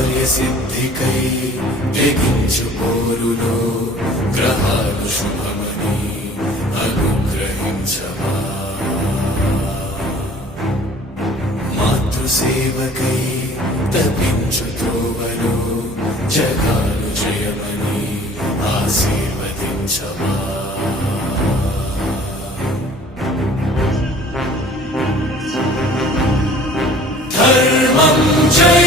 కార్యసిద్ధికై తెగించు పోరులో గ్రహాలు శుభమని అనుగ్రహించవా. మాతృసేవకై తపించు త్రోవలో జగాలు జయమని ఆశీర్వదించవా. ధర్మం జయ